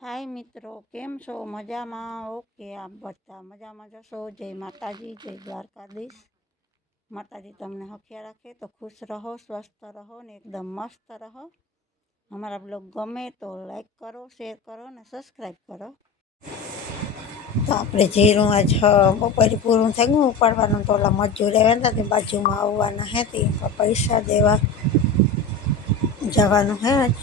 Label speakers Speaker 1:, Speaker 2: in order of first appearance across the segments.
Speaker 1: હાય મિત્રો, કેમ છો? મજામાં? ઓકે, આપ બધા મજામાં જશો જય માતાજી, જય દ્વારકાધીશ. માતાજી તમને હખ્યા રાખે તો ખુશ રહો, સ્વસ્થ રહો ને એકદમ મસ્ત રહો. અમારા બ્લોગ ગમે તો લાઈક કરો, શેર કરો ને સબસ્ક્રાઈબ કરો. તો આપણે જીરું આજ બપોરે પૂરું થઈ ગયું, ઉપાડવાનું તો ઓલા મજૂર આવ્યા હતા તે બાજુમાં આવવાના તે પૈસા દેવા જવાનું હે આજ.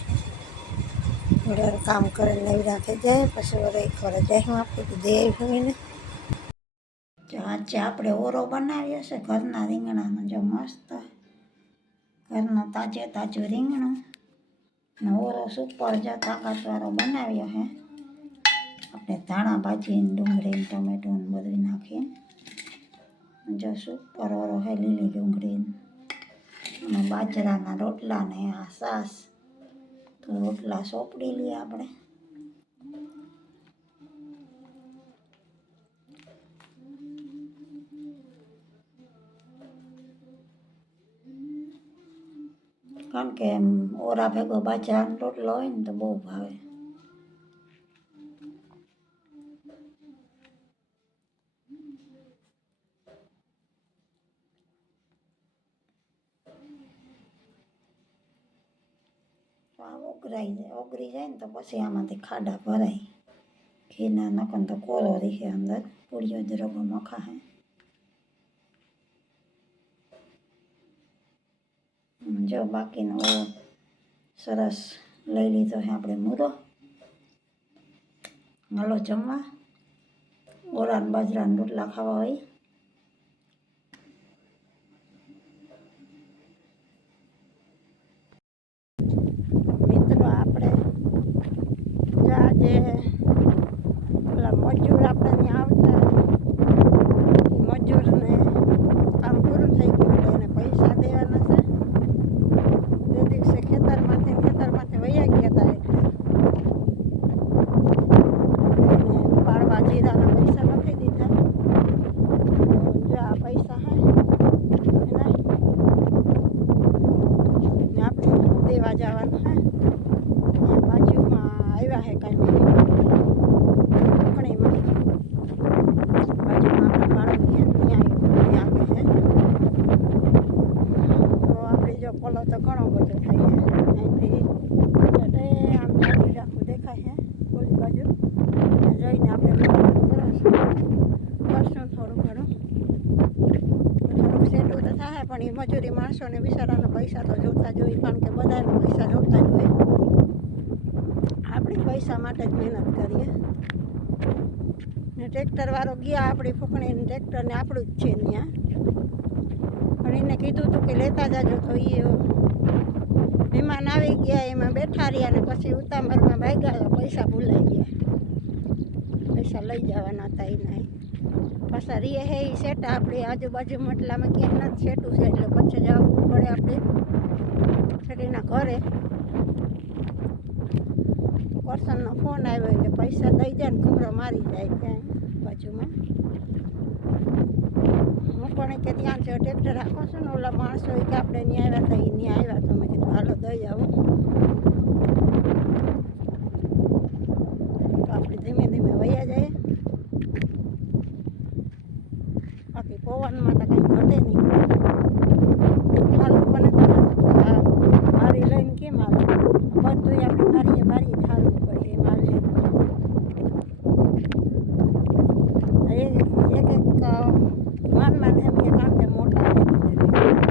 Speaker 1: થોડા કામ કરીને લઈ રાખે જાય, પછી એક વાર જાય આપણે તો દે હોય ને. જો આજે આપણે ઓરો બનાવ્યો છે, ઘરના રીંગણાનો જો મસ્ત. ઘરનો તાજે તાજું રીંગણું. ને ઓરો સુપર જો તાકાતવાળો બનાવ્યો હે આપણે ધાણા ભાજી ને ડુંગળી ટમેટું બધું નાખીને. જો સુપર ઓરો હે લીલી ડુંગળી અને બાજરાના રોટલા ને આ સાસ. તો રોટલા સોપડી લઈએ આપણે. કારણ કે ઓરા ભેગો બાજરાનો રોટલો હોય ને તો બહુ ભાવે. આ ઓગરાઈ જાય, ઓગરી જાય ને તો પછી આમાંથી ખાડા ભરાય. ઘીના નકન તો કોરો રહે અંદર પૂળીઓ દ્રગો મખા હે. જો બાકીનો સરસ લઈ લીધો છે આપણે મૂરો. હાલો જમવા. ઓરાન બાજરાના રોટલા ખાવા હોય મિત્રો આપણે જો આજે ઓલા મજૂર આપણે ત્યાં આવતા ઈ મજૂરને કામ પૂરું થઈ ગયું એટલે એને પૈસા દેવાના છે તે દિવસે ખેતરમાંથી ને ખેતરમાંથી વયા ગયા હતા એટલે એને પાડવા જીરાના પૈસા નથી દીધા તો જો આ પૈસા હે એના ને આપણે દેવા જવાનું, હે? બાજુમાં આવ્યા હે કાંઈ પકણીમાં બાજુમાં આપણે પાડોશી ત્યાં ત્યાં તો આપણે જો પોલો તો ઘણો બધો થાય છે અહીંથી આમ રાખવું દેખાય છે ઓલી બાજુ. જઈને આપણે કરશું થોડું ઘણું. થાય, પણ એ મજૂરી માણસોને બિચારાના પૈસા તો જોતા જ હોય, કારણ કે બધાને પૈસા જોતા જ હોય. આપણે પૈસા માટે જ મહેનત કરીએ. ને ટ્રેક્ટરવાળો ગયા આપણી ફૂકણીને ટ્રેક્ટરને આપણું જ છે ત્યાં પણ એને કીધું હતું કે લેતા જાજો તો એ મહેમાન આવી ગયા, એમાં બેઠા રહ્યા ને પછી ઉતામરમાં ભાગ્યા, પૈસા ભૂલાઈ ગયા. પૈસા લઈ જવાના હતા એના પાછા રીએ હે એ સેટા. આપણે આજુબાજુ મટલામાં ક્યાંક નથી સેટું છે, એટલે પછી જવું પડે આપણે છેટીના ઘરે. પર્સનનો ફોન આવ્યો એટલે પૈસા દઈ જાય ને ઘૂમરો મારી જાય ત્યાં બાજુમાં. હું પણ કે ત્યાં જો ટ્રેક્ટર રાખો છો ને ઓલા માણસો કે આપણે ત્યાં આવ્યા હતા એ ત્યાં આવ્યા તો મેં કીધું, હાલો દઈ આવું. પવનમાં તો કંઈ ઘટે નહીં. હાલો મને તો આ બારી લઈને કેમ આવે? બધું આપણે બારીએ જ હાલવું પડે એ મારે એક એક માન માન એમ એ કામ તે મોટા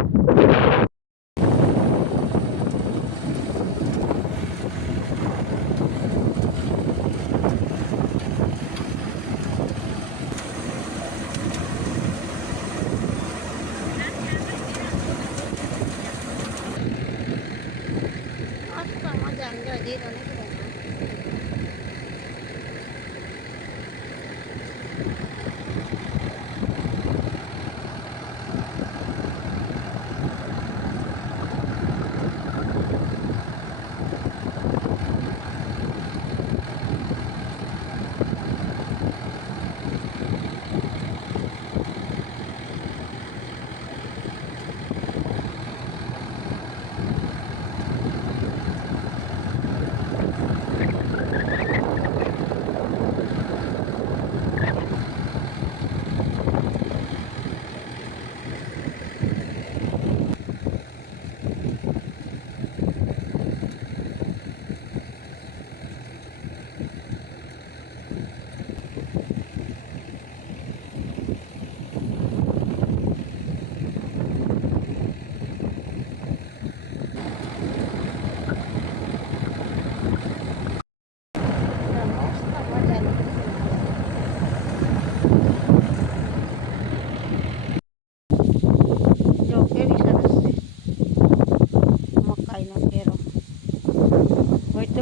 Speaker 1: ยังยอดดีตอนนี้ก็บอกะ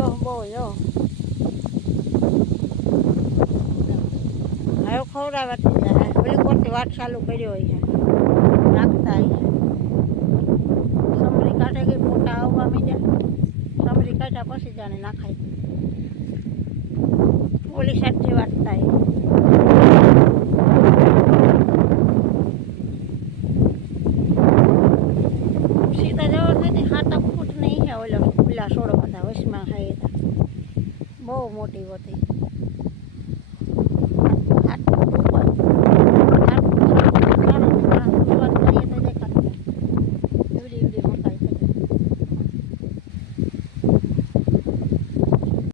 Speaker 1: જો હવે ખવડાવવાથી જાય પેલી કોરથી વાત ચાલુ કર્યો હોય છે નાખતા હોય સમરી કાઢે ગઈ મોટા આવવા માંડ્યા સમરી કાઢ્યા પછી જાણે નાખાય ઓલી સાઈડથી વાટતા હોય સીધા જવા નથી હાથ ફૂટ નહીં છે ઓલા ઓલા છોડવા હતા વચમાં હા એ બહુ મોટી હોતી